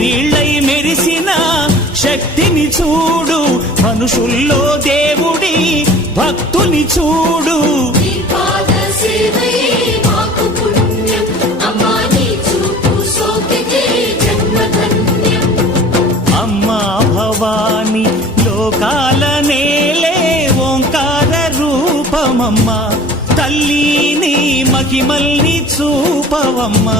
నీళ్ళై మెరిసిన శక్తిని చూడు మనుషుల్లో దేవుడి భక్తుని చూడు అమ్మా మహిమల్ని చూపవమ్మా